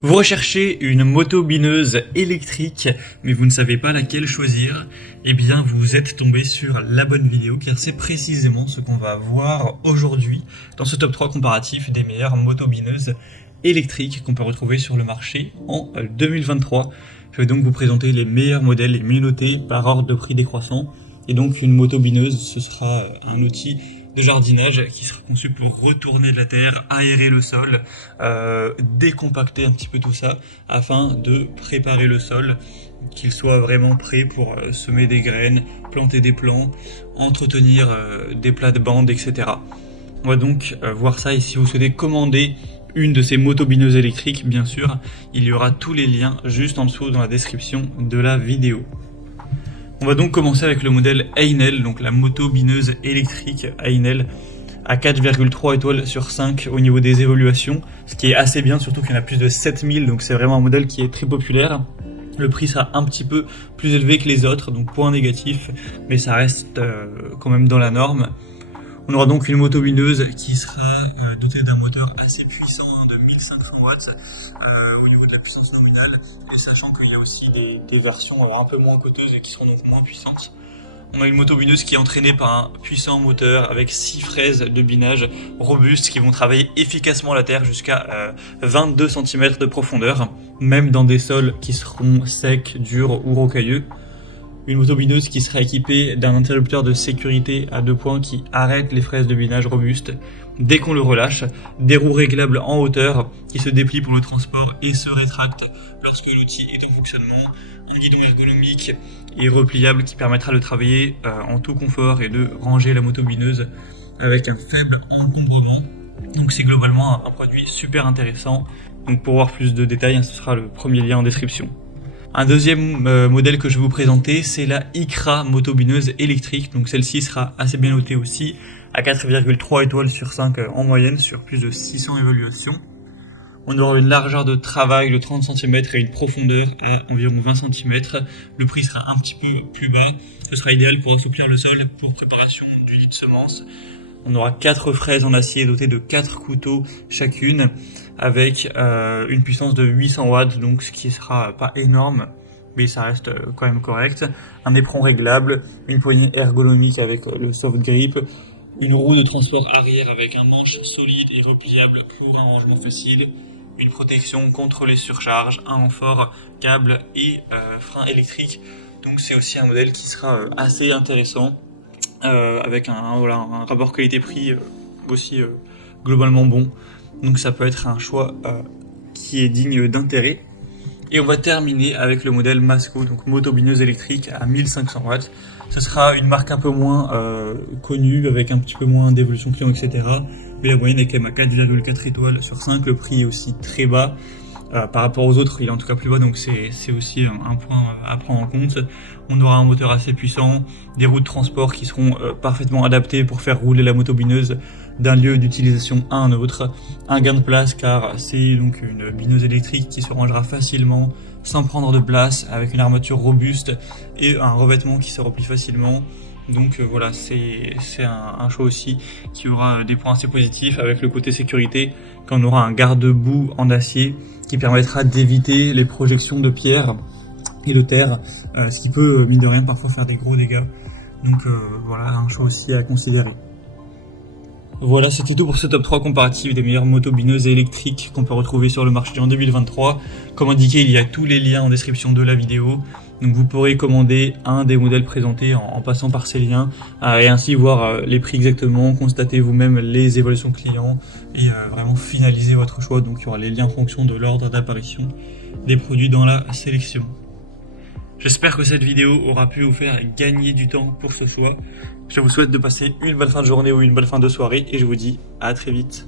Vous recherchez une moto bineuse électrique, mais vous ne savez pas laquelle choisir? Eh bien, vous êtes tombé sur la bonne vidéo, car c'est précisément ce qu'on va voir aujourd'hui dans ce top 3 comparatif des meilleures motos bineuses électriques qu'on peut retrouver sur le marché en 2023. Je vais donc vous présenter les meilleurs modèles, les mieux notés par ordre de prix décroissant. Et donc, une moto bineuse, ce sera un outil de jardinage qui sera conçu pour retourner de la terre, aérer le sol, décompacter un petit peu tout ça afin de préparer le sol, qu'il soit vraiment prêt pour semer des graines, planter des plants, entretenir des plates-bandes, etc. On va donc voir ça, et si vous souhaitez commander une de ces motos bineuses électriques, bien sûr, il y aura tous les liens juste en dessous dans la description de la vidéo. On va donc commencer avec le modèle Einel, donc la moto bineuse électrique Einel à 4,3 étoiles sur 5 au niveau des évaluations, ce qui est assez bien, surtout qu'il y en a plus de 7000, donc c'est vraiment un modèle qui est très populaire. Le prix sera un petit peu plus élevé que les autres, donc point négatif, mais ça reste quand même dans la norme. On aura donc une moto bineuse qui sera dotée d'un moteur assez puissant, de 1500 watts au niveau de la puissance nominale, et sachant qu'il y a aussi des versions un peu moins coûteuses et qui seront donc moins puissantes. On a une moto bineuse qui est entraînée par un puissant moteur avec 6 fraises de binage robustes qui vont travailler efficacement la terre jusqu'à 22 cm de profondeur, même dans des sols qui seront secs, durs ou rocailleux. Une moto bineuse qui sera équipée d'un interrupteur de sécurité à 2 points qui arrête les fraises de binage robustes dès qu'on le relâche, des roues réglables en hauteur qui se déplient pour le transport et se rétractent lorsque l'outil est en fonctionnement, un guidon ergonomique et repliable qui permettra de travailler en tout confort et de ranger la moto bineuse avec un faible encombrement. Donc c'est globalement un produit super intéressant. Donc pour voir plus de détails, ce sera le premier lien en description. Un deuxième modèle que je vais vous présenter, c'est la Icra moto bineuse électrique. Donc celle-ci sera assez bien notée aussi, à 4,3 étoiles sur 5 en moyenne, sur plus de 600 évaluations. On aura une largeur de travail de 30 cm et une profondeur à environ 20 cm. Le prix sera un petit peu plus bas. Ce sera idéal pour assouplir le sol pour préparation du lit de semences. On aura 4 fraises en acier dotées de 4 couteaux chacune, avec une puissance de 800 watts, donc ce qui sera pas énorme, mais ça reste quand même correct. Un éperon réglable, une poignée ergonomique avec le soft grip, une roue de transport arrière avec un manche solide et repliable pour un rangement facile, une protection contre les surcharges, un renfort câble et frein électrique. Donc c'est aussi un modèle qui sera assez intéressant, avec un rapport qualité-prix aussi globalement bon. Donc ça peut être un choix qui est digne d'intérêt. Et on va terminer avec le modèle Masco, donc moto bineuse électrique à 1500 watts. Ce sera une marque un peu moins connue, avec un petit peu moins d'évolution client, etc. Mais la moyenne est quand même à 4,4 étoiles sur 5. Le prix est aussi très bas. Par rapport aux autres, il est en tout cas plus bas, donc c'est aussi un point à prendre en compte. On aura un moteur assez puissant, des roues de transport qui seront parfaitement adaptées pour faire rouler la moto bineuse d'un lieu d'utilisation à un autre. Un gain de place, car c'est donc une bineuse électrique qui se rangera facilement sans prendre de place, avec une armature robuste et un revêtement qui se replie facilement. Donc voilà, c'est un choix aussi qui aura des points assez positifs, avec le côté sécurité, quand on aura un garde-boue en acier qui permettra d'éviter les projections de pierre et de terre, ce qui peut, mine de rien, parfois faire des gros dégâts. Donc voilà, un choix aussi à considérer. Voilà, c'était tout pour ce top 3 comparatif des meilleures motos bineuses électriques qu'on peut retrouver sur le marché en 2023. Comme indiqué, il y a tous les liens en description de la vidéo. Donc vous pourrez commander un des modèles présentés en passant par ces liens, et ainsi voir les prix exactement, constater vous-même les évaluations clients et vraiment finaliser votre choix. Donc il y aura les liens en fonction de l'ordre d'apparition des produits dans la sélection. J'espère que cette vidéo aura pu vous faire gagner du temps pour ce choix. Je vous souhaite de passer une bonne fin de journée ou une bonne fin de soirée, et je vous dis à très vite.